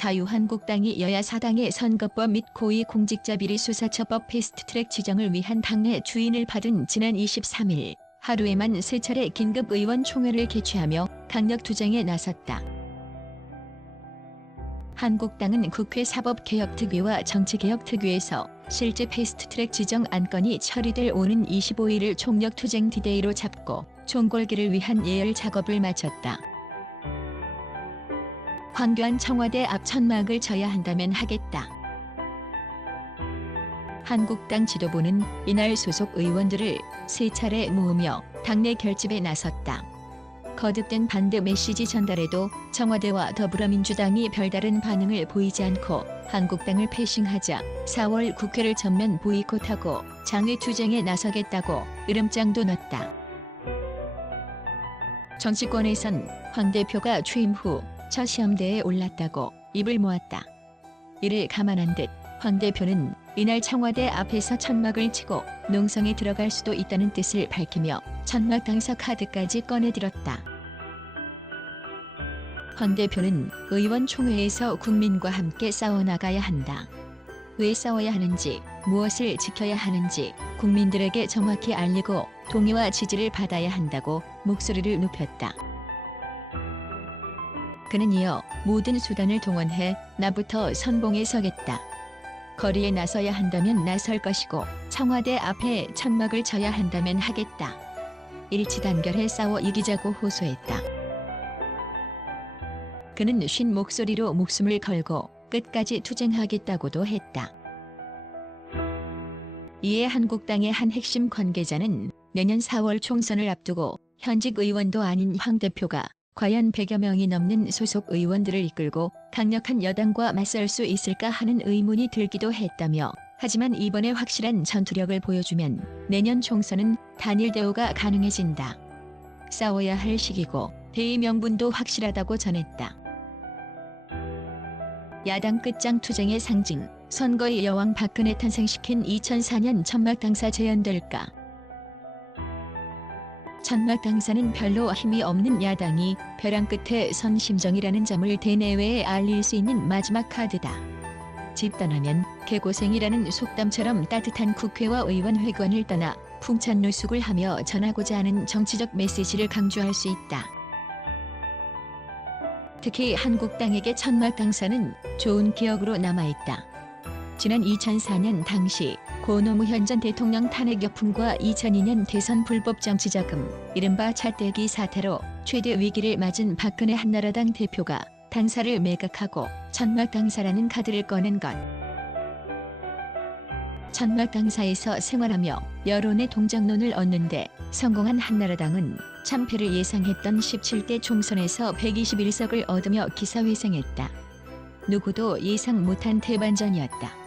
자유한국당이 여야 사당의 선거법 및 고위공직자비리 수사처법 패스트트랙 지정을 위한 당내 추인을 받은 지난 23일 하루에만 3차례 긴급 의원총회를 개최하며 강력 투쟁에 나섰다. 한국당은 국회 사법개혁특위와 정치개혁특위에서 실제 패스트트랙 지정 안건이 처리될 오는 25일을 총력투쟁 디데이로 잡고 총궐기를 위한 예열 작업을 마쳤다. 황교안 청와대 앞 천막을 쳐야 한다면 하겠다. 한국당 지도부는 이날 소속 의원들을 3차례 모으며 당내 결집에 나섰다. 거듭된 반대 메시지 전달에도 청와대와 더불어민주당이 별다른 반응을 보이지 않고 한국당을 패싱하자 4월 국회를 전면 보이콧하고 장외투쟁에 나서겠다고 으름장도 놨다. 정치권에선 황 대표가 취임 후 첫 시험대에 올랐다고 입을 모았다. 이를 감안한 듯 황 대표는 이날 청와대 앞에서 천막을 치고 농성에 들어갈 수도 있다는 뜻을 밝히며 천막 당사 카드까지 꺼내들었다. 황 대표는 의원총회에서 국민과 함께 싸워나가야 한다. 왜 싸워야 하는지, 무엇을 지켜야 하는지 국민들에게 정확히 알리고 동의와 지지를 받아야 한다고 목소리를 높였다. 그는 이어 모든 수단을 동원해 나부터 선봉에 서겠다. 거리에 나서야 한다면 나설 것이고 청와대 앞에 천막을 쳐야 한다면 하겠다. 일치단결해 싸워 이기자고 호소했다. 그는 쉰 목소리로 목숨을 걸고 끝까지 투쟁하겠다고도 했다. 이에 한국당의 한 핵심 관계자는 내년 4월 총선을 앞두고 현직 의원도 아닌 황 대표가 과연 100여 명이 넘는 소속 의원들을 이끌고 강력한 여당과 맞설 수 있을까 하는 의문이 들기도 했다며 하지만 이번에 확실한 전투력을 보여주면 내년 총선은 단일 대우가 가능해진다. 싸워야 할 시기고 대의 명분도 확실하다고 전했다. 야당 끝장 투쟁의 상징, 선거의 여왕 박근혜 탄생시킨 2004년 천막 당사 재현될까? 천막 당사는 별로 힘이 없는 야당이 벼랑 끝에 선 심정이라는 점을 대내외에 알릴 수 있는 마지막 카드다. 집단하면 개고생이라는 속담처럼 따뜻한 국회와 의원 회관을 떠나 풍찬 노숙을 하며 전하고자 하는 정치적 메시지를 강조할 수 있다. 특히 한국당에게 천막 당사는 좋은 기억으로 남아있다. 지난 2004년 당시 고 노무현 전 대통령 탄핵 여풍과 2002년 대선 불법 정치자금, 이른바 차떼기 사태로 최대 위기를 맞은 박근혜 한나라당 대표가 당사를 매각하고 천막 당사라는 카드를 꺼낸 것. 천막 당사에서 생활하며 여론의 동정론을 얻는데 성공한 한나라당은 참패를 예상했던 17대 총선에서 121석을 얻으며 기사회생했다. 누구도 예상 못한 대반전이었다.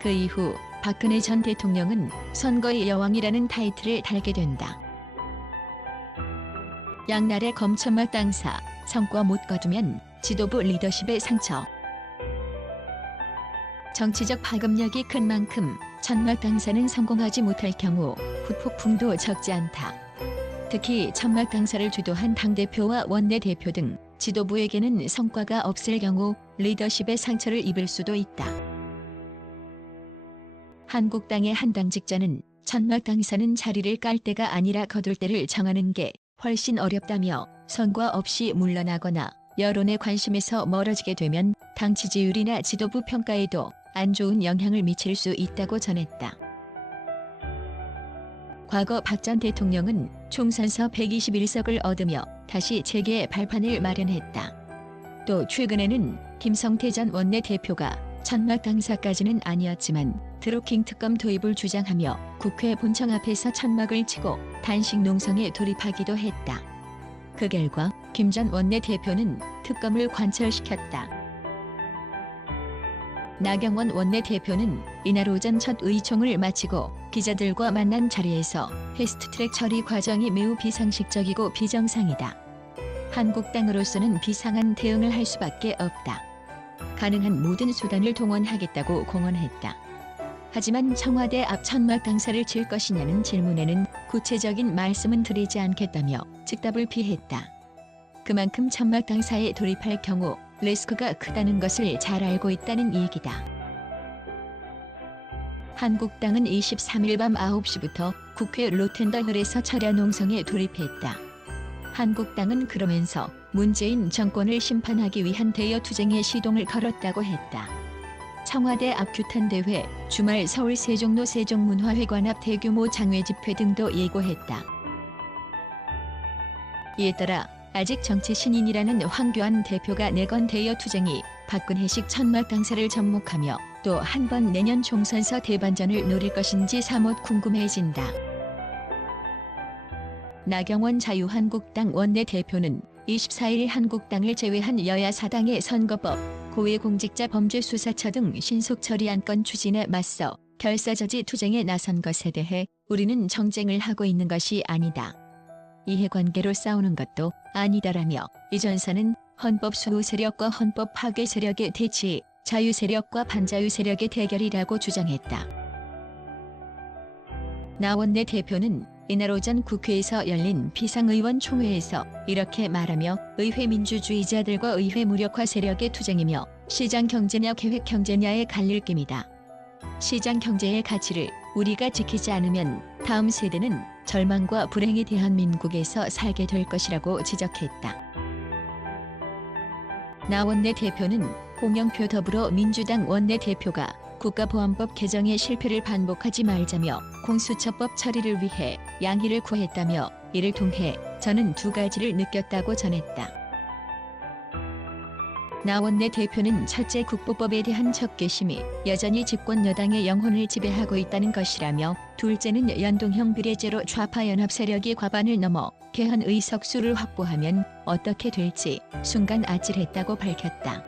그 이후 박근혜 전 대통령은 선거의 여왕이라는 타이틀을 달게 된다. 양날의 검천막 당사, 성과 못 거두면 지도부 리더십의 상처. 정치적 파급력이 큰 만큼 천막 당사는 성공하지 못할 경우 후폭풍도 적지 않다. 특히 천막 당사를 주도한 당대표와 원내대표 등 지도부에게는 성과가 없을 경우 리더십의 상처를 입을 수도 있다. 한국당의 한 당직자는 천막 당사는 자리를 깔 때가 아니라 거둘 때를 정하는 게 훨씬 어렵다며 성과 없이 물러나거나 여론의 관심에서 멀어지게 되면 당 지지율이나 지도부 평가에도 안 좋은 영향을 미칠 수 있다고 전했다. 과거 박 전 대통령은 총선서 121석을 얻으며 다시 재계 발판을 마련했다. 또 최근에는 김성태 전 원내대표가 천막 당사까지는 아니었지만 드루킹 특검 도입을 주장하며 국회 본청 앞에서 천막을 치고 단식 농성에 돌입하기도 했다. 그 결과 김 전 원내대표는 특검을 관철시켰다. 나경원 원내대표는 이날 오전 첫 의총을 마치고 기자들과 만난 자리에서 패스트트랙 처리 과정이 매우 비상식적이고 비정상이다. 한국당으로서는 비상한 대응을 할 수밖에 없다. 가능한 모든 수단을 동원하겠다고 공언했다. 하지만 청와대 앞 천막 당사를 칠 것이냐는 질문에는 구체적인 말씀은 드리지 않겠다며 즉답을 피했다. 그만큼 천막 당사에 돌입할 경우 리스크가 크다는 것을 잘 알고 있다는 얘기다. 한국당은 23일 밤 9시부터 국회 로텐더홀에서 철야 농성에 돌입했다. 한국당은 그러면서 문재인 정권을 심판하기 위한 대여투쟁에 시동을 걸었다고 했다. 청와대 앞 규탄대회, 주말 서울 세종로 세종문화회관 앞 대규모 장외집회 등도 예고했다. 이에 따라 아직 정치 신인이라는 황교안 대표가 내건 대여투쟁이 박근혜식 천막 당사를 접목하며 또 한 번 내년 총선서 대반전을 노릴 것인지 사뭇 궁금해진다. 나경원 자유한국당 원내대표는 24일 한국당을 제외한 여야 사당의 선거법, 고위공직자범죄수사처 등 신속 처리 안건 추진에 맞서 결사저지 투쟁에 나선 것에 대해 우리는 정쟁을 하고 있는 것이 아니다. 이해관계로 싸우는 것도 아니다라며 이전선은 헌법 수호 세력과 헌법 파괴 세력의 대치, 자유 세력과 반자유 세력의 대결이라고 주장했다. 나 원내대표는 이날 오전 국회에서 열린 비상의원 총회에서 이렇게 말하며 의회 민주주의자들과 의회 무력화 세력의 투쟁이며 시장 경제냐 계획 경제냐의 갈릴김이다. 시장 경제의 가치를 우리가 지키지 않으면 다음 세대는 절망과 불행의 대한민국에서 살게 될 것이라고 지적했다. 나 원내대표는 홍영표 더불어민주당 원내대표가 국가보안법 개정의 실패를 반복하지 말자며 공수처법 처리를 위해 양해를 구했다며 이를 통해 저는 두 가지를 느꼈다고 전했다. 나 원내대표는 첫째, 국보법에 대한 적개심이 여전히 집권 여당의 영혼을 지배하고 있다는 것이라며 둘째는 연동형 비례제로 좌파 연합 세력이 과반을 넘어 개헌 의석수를 확보하면 어떻게 될지 순간 아찔했다고 밝혔다.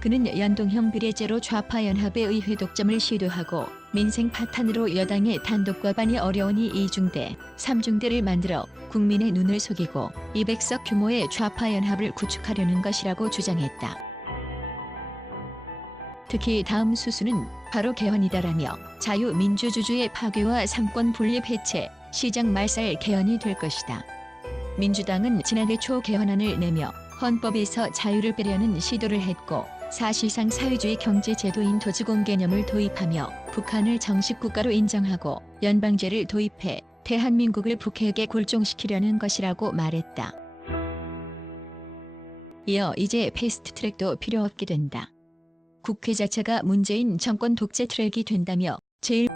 그는 연동형 비례제로 좌파 연합의 의회 독점을 시도하고 민생 파탄으로 여당의 단독 과반이 어려우니 2중대, 3중대를 만들어 국민의 눈을 속이고 200석 규모의 좌파 연합을 구축하려는 것이라고 주장했다. 특히 다음 수순은 바로 개헌이다라며 자유민주주의의 파괴와 삼권 분립 해체, 시장 말살 개헌이 될 것이다. 민주당은 지난해 초 개헌안을 내며 헌법에서 자유를 빼려는 시도를 했고 사실상 사회주의 경제제도인 도지공 개념을 도입하며 북한을 정식 국가로 인정하고 연방제를 도입해 대한민국을 북핵에 굴종시키려는 것이라고 말했다. 이어 이제 패스트트랙도 필요 없게 된다. 국회 자체가 문재인 정권 독재 트랙이 된다며 제일